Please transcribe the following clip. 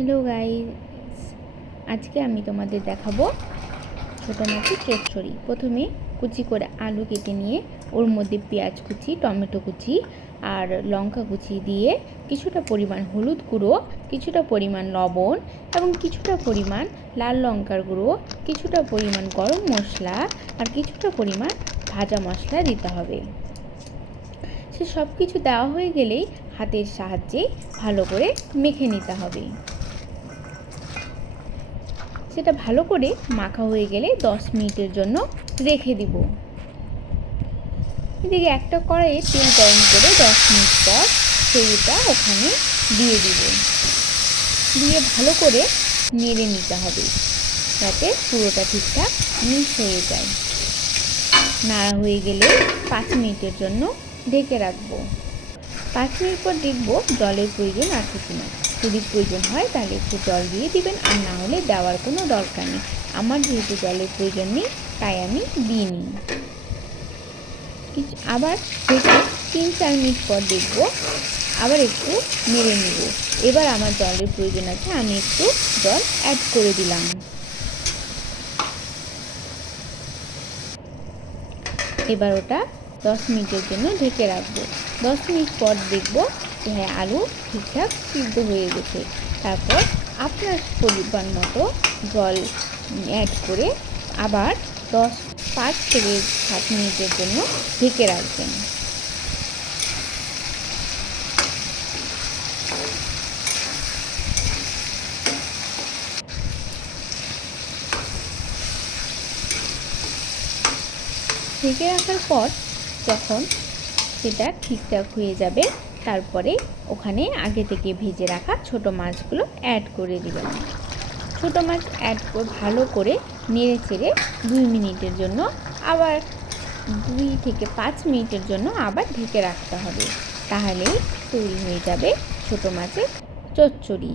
Hello guys, আজকে আমি তোমাদের দেখাবো ছোটো মাছের চচ্চড়ি। প্রথমে কুচি করে আলু কেটে নিয়ে ওর মধ্যে পেঁয়াজ কুচি, টমেটো কুচি আর লঙ্কা কুচি দিয়ে কিছুটা পরিমাণ হলুদ গুঁড়ো, কিছুটা পরিমাণ লবণ এবং কিছুটা পরিমাণ লাল লঙ্কার গুঁড়ো, কিছুটা পরিমাণ গরম মশলা আর কিছুটা পরিমাণ ভাজা মশলা দিতে হবে। সে সব কিছু দেওয়া হয়ে গেলেই হাতের সাহায্যে ভালো করে মেখে নিতে হবে। সেটা ভালো করে মাখা হয়ে গেলে 10 মিনিটের জন্য রেখে দিব। এদিকে একটা কড়াইয়ে তেল গরম করে 10 মিনিট পর সেইটা ওখানে দিয়ে দিব। দিয়ে ভালো করে নেড়ে নিতে হবে যাতে পুরোটা ঠিকঠাক মিক্স হয়ে যায়। নাড়া হয়ে গেলে 5 মিনিটের জন্য ঢেকে রাখবো। 5 মিনিট পর দেখবো জলের প্রয়োজন আছে কিনা। যদি প্রয়োজন হয় তাহলে একটু জল দিয়ে দিবেন, আর না হলে দেওয়ার কোনো দরকার নেই। আমার যেহেতু জলের প্রয়োজন নেই তাই আমি দিইনি। আবার থেকে 3-4 মিনিট পর দেখবো, আবার একটু নেড়ে নেব। এবার আমার জলের প্রয়োজন আছে, আমি একটু জল অ্যাড করে দিলাম। এবার ওটা 10 মিনিটের জন্য ঢেকে রাখবো। 10 মিনিট পর দেখবো যে হ্যাঁ, আলু ঠিকঠাক সিদ্ধ হয়ে গেছে। তারপর আপনার পরিমাণ মতো জল অ্যাড করে আবার 5 থেকে 7 মিনিটের জন্য ঢেকে রাখবেন। ঢেকে রাখার পর যখন সেটা ঠিকঠাক হয়ে যাবে, তারপরে ওখানে আগে থেকে ভেজে রাখা ছোটো মাছগুলো অ্যাড করে দেবেন। ছোটো মাছ অ্যাড করে ভালো করে নেড়ে চেড়ে 2 মিনিটের জন্য আবার 2 থেকে 5 মিনিটের জন্য আবার ঢেকে রাখতে হবে। তাহলেই তৈরি হয়ে যাবে ছোটো মাছের চচ্চড়ি।